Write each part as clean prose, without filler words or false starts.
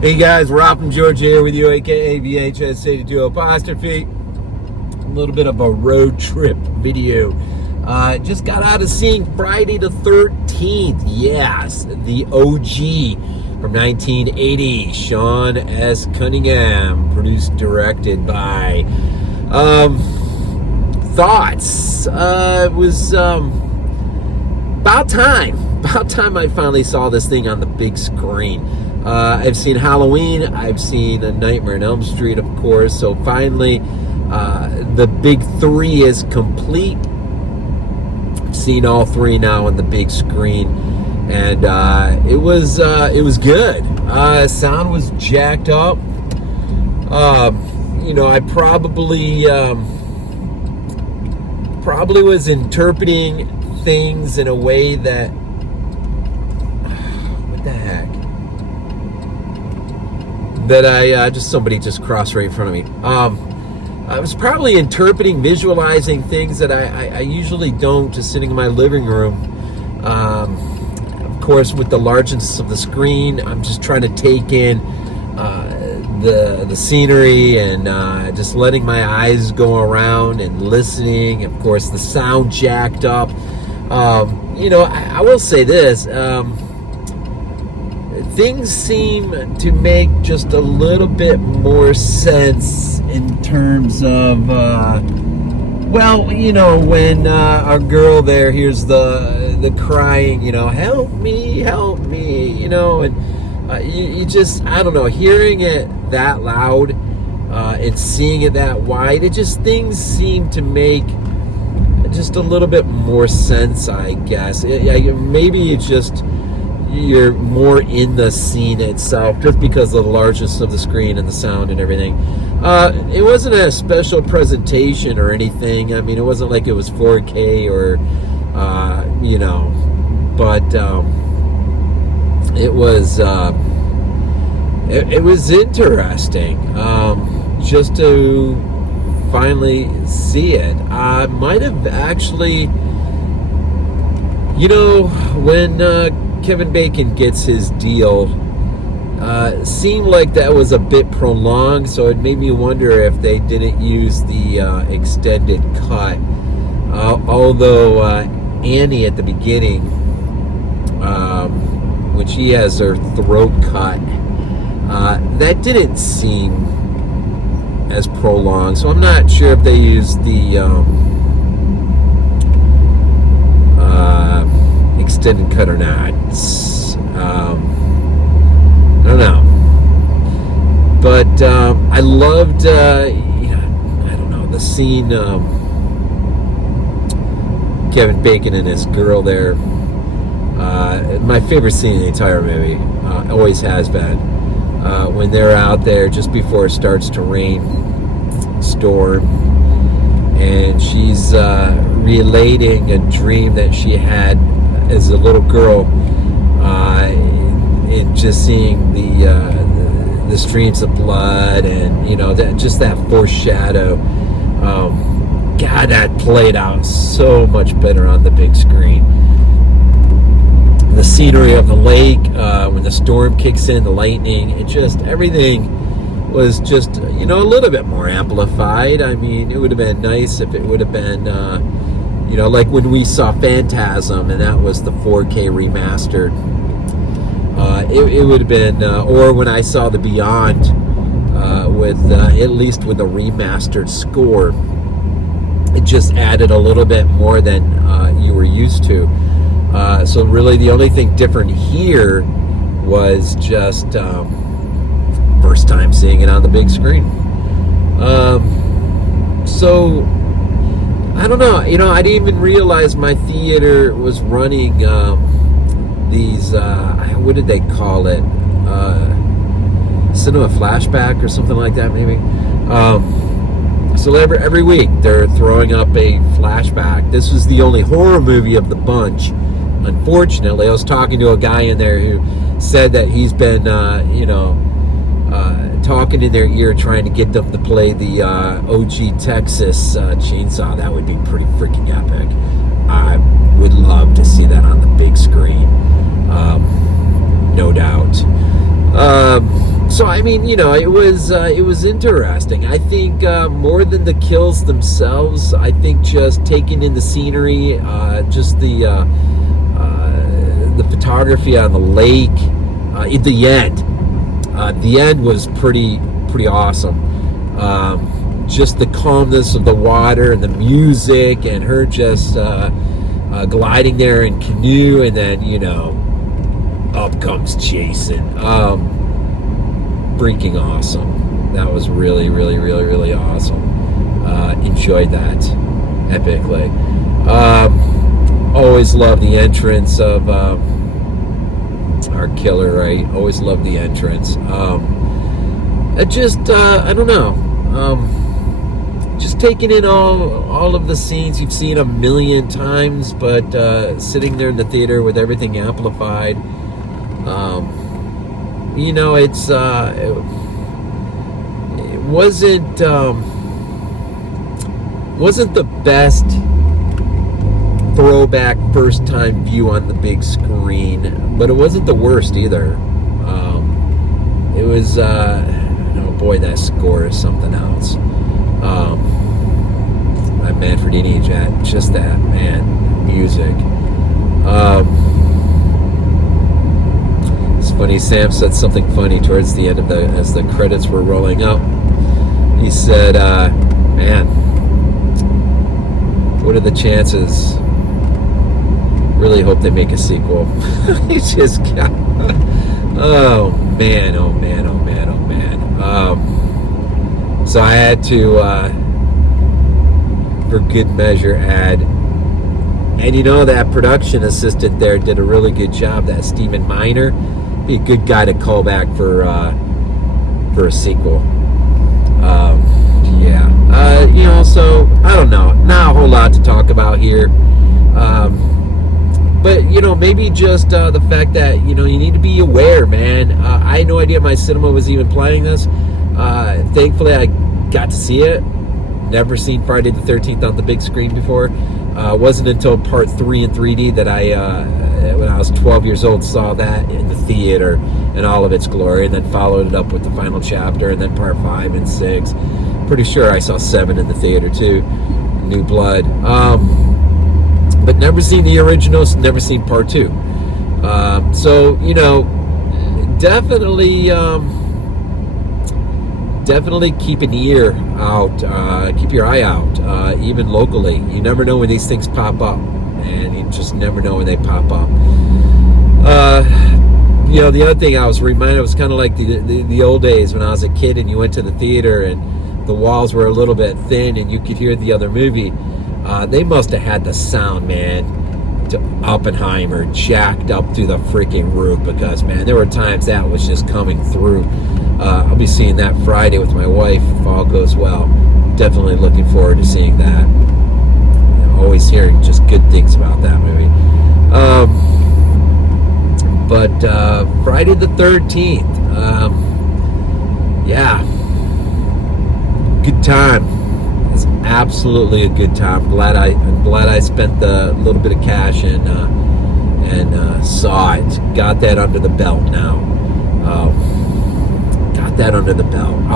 Hey guys, Rob from Georgia here with you, aka VHS 82 apostrophe. A little bit of a road trip video. Just got out of seeing Friday the 13th. Yes, the OG from 1980. Sean S. Cunningham, produced, directed by. Thoughts? It was about time. About time I finally saw this thing on the big screen. I've seen Halloween, I've seen A Nightmare on Elm Street, of course, so finally the big three is complete. I've seen all three now on the big screen, and it was good. Sound was jacked up. I probably was interpreting things in a way that, what the heck, that somebody just crossed right in front of me. I was probably interpreting, visualizing things that I usually don't, just sitting in my living room. Of course, with the largeness of the screen, I'm just trying to take in the scenery and just letting my eyes go around and listening. Of course, the sound jacked up. I will say this. Things seem to make just a little bit more sense in terms of, when our girl there hears the crying, help me, and you just, I don't know, hearing it that loud and seeing it that wide, things seem to make just a little bit more sense, I guess. Maybe it's just you're more in the scene itself just because of the largeness of the screen and the sound and everything. It wasn't a special presentation or anything. I mean, it wasn't like it was 4K or but it was interesting just to finally see it. I might have actually, when Kevin Bacon gets his deal, seemed like that was a bit prolonged, so it made me wonder if they didn't use the extended cut. Although Annie at the beginning, when she has her throat cut, that didn't seem as prolonged, so I'm not sure if they used the extended cut or not. I don't know, but I loved I don't know, the scene, Kevin Bacon and his girl there. My favorite scene in the entire movie, always has been, when they're out there just before it starts to rain, storm, and she's relating a dream that she had as a little girl, and just seeing the streams of blood, and that foreshadow. God, that played out so much better on the big screen. The scenery of the lake, when the storm kicks in, the lightning, everything was just, a little bit more amplified. I mean, it would have been nice if it would have been, like when we saw Phantasm, and that was the 4K remastered. It would have been, or when I saw The Beyond, with at least with a remastered score, it just added a little bit more than you were used to. So really the only thing different here was just first time seeing it on the big screen. So I don't know, I didn't even realize my theater was running these, what did they call it? Cinema Flashback or something like that, maybe. So every week they're throwing up a flashback. This was the only horror movie of the bunch. Unfortunately, I was talking to a guy in there who said that he's been, talking in their ear, trying to get them to play the OG Texas Chainsaw. That would be pretty freaking epic. I would love to see that on the big screen, no doubt. So I mean, it was interesting. I think more than the kills themselves, I think just taking in the scenery, just the photography on the lake. At the end was pretty awesome. Just the calmness of the water and the music, and her just gliding there in canoe, and then up comes Jason. Freaking awesome. That was really, really, really, really awesome. Enjoyed that epically. Always love the entrance of our killer, right? Always love the entrance. I don't know. Just taking in all of the scenes you've seen a million times, but sitting there in the theater with everything amplified. It wasn't the best throwback first time view on the big screen, but it wasn't the worst either. It was boy, that score is something else. That Manfredini, just that, man, music. It's funny, Sam said something funny towards the end of as the credits were rolling up. He said, man, what are the chances? Really hope they make a sequel. He just got, oh man. So I had to, for good measure, add, and that production assistant there did a really good job. That Stephen Miner, be a good guy to call back for a sequel. So I don't know, not a whole lot to talk about here. But maybe just the fact that you need to be aware, man. I had no idea my cinema was even playing this. Thankfully, I got to see it. Never seen Friday the 13th on the big screen before. Wasn't until part 3 in 3D that I, when I was 12 years old, saw that in the theater in all of its glory, and then followed it up with the final chapter, and then part 5 and 6. Pretty sure I saw 7 in the theater too, New Blood. But never seen the originals, never seen part 2. So definitely keep an ear out, keep your eye out, even locally. You never know when these things pop up, and you just never know when they pop up. The other thing I was reminded was kind of like the old days when I was a kid and you went to the theater and the walls were a little bit thin and you could hear the other movie. They must have had the sound, man, to Oppenheimer jacked up through the freaking roof, because, man, there were times that was just coming through. I'll be seeing that Friday with my wife if all goes well. Definitely looking forward to seeing that. Always hearing just good things about that movie. But Friday the 13th, good time. It's absolutely a good time. I'm glad I spent the little bit of cash and saw it. Got that under the belt now. That under the belt. I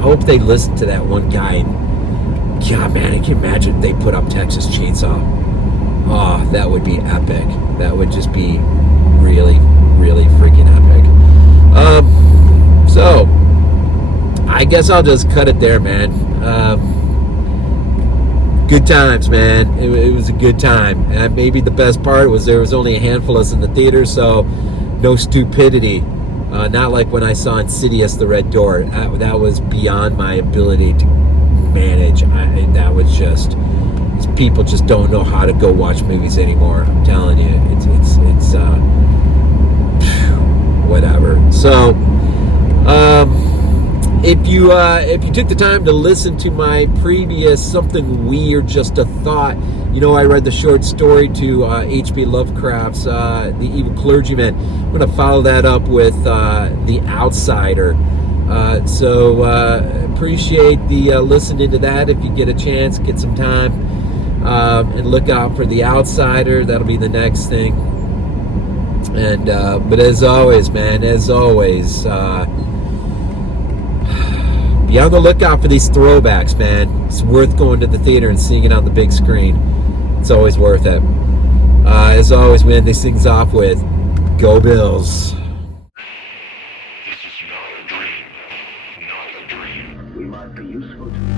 hope they listen to that one guy. God, man, I can imagine if they put up Texas Chainsaw. Oh, that would be epic. That would just be really, really freaking epic. So I guess I'll just cut it there, man. Good times, man. It was a good time. And maybe the best part was there was only a handful of us in the theater, so no stupidity. Not like when I saw Insidious: The Red Door. That was beyond my ability to manage. That was just, people just don't know how to go watch movies anymore. I'm telling you, it's whatever. So, if you took the time to listen to my previous Something Weird, Just a Thought, I read the short story to H.P. Lovecraft's The Evil Clergyman. I'm going to follow that up with The Outsider. So appreciate the listening to that. If you get a chance, get some time, and look out for The Outsider. That'll be the next thing. And but as always, man, be on the lookout for these throwbacks, man. It's worth going to the theater and seeing it on the big screen. It's always worth it. As always, we end these things off with Go Bills. This is not a dream. Not a dream. We might be useful to you.